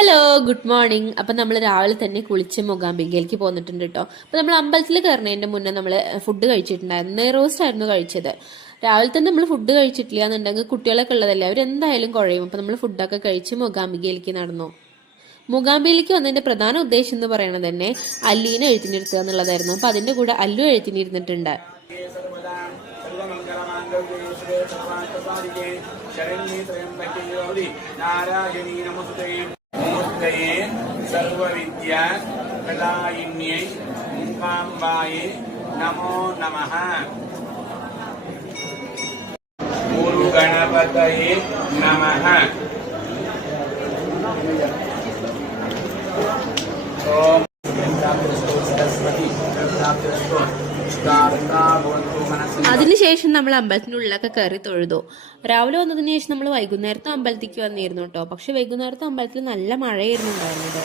Hello good morning. അപ്പം നമ്മൾ രാവിലെ തന്നെ കുളിച്ച് മൂകാംബികയിലേക്ക് പോന്നിട്ടുണ്ട് കേട്ടോ. അപ്പം നമ്മൾ അമ്പലത്തിൽ കയറുന്നതിൻ്റെ മുന്നേ നമ്മൾ ഫുഡ് കഴിച്ചിട്ടുണ്ടായിരുന്നു. നെയ്റോസ്റ്റ് ആയിരുന്നു കഴിച്ചത്. രാവിലെ തന്നെ നമ്മൾ ഫുഡ് കഴിച്ചിട്ടില്ല എന്നുണ്ടെങ്കിൽ കുട്ടികളൊക്കെ ഉള്ളതല്ലേ, അവരെന്തായാലും കുഴയും. അപ്പം നമ്മൾ ഫുഡൊക്കെ കഴിച്ച് മൂകാംബികയിലേക്ക് നടന്നു. മൂകാംബികയിലേക്ക് വന്നതിന്റെ പ്രധാന ഉദ്ദേശം എന്ന് പറയുന്നത് തന്നെ അല്ലീനെ എഴുത്തിനിരുത്തുക എന്നുള്ളതായിരുന്നു. അപ്പം അതിൻ്റെ കൂടെ അല്ലു എഴുത്തിനിരുന്നിട്ടുണ്ട്. സർവവിദ്യ കലായിന്യൈ മൂകാംബായേ നമോ നമഃ. ഗുരു ഗണപതയേ നമഃ. ഓം സരസ്വതി അതിനുശേഷം നമ്മൾ അമ്പലത്തിനുള്ളിലൊക്കെ കയറി തൊഴുതു. രാവിലെ വന്നതിന് ശേഷം നമ്മൾ വൈകുന്നേരത്തെ അമ്പലത്തിലേക്ക് വന്നിരുന്നു കേട്ടോ. പക്ഷെ വൈകുന്നേരത്തെ അമ്പലത്തിൽ നല്ല മഴയായിരുന്നു ഉണ്ടായിരുന്നത്.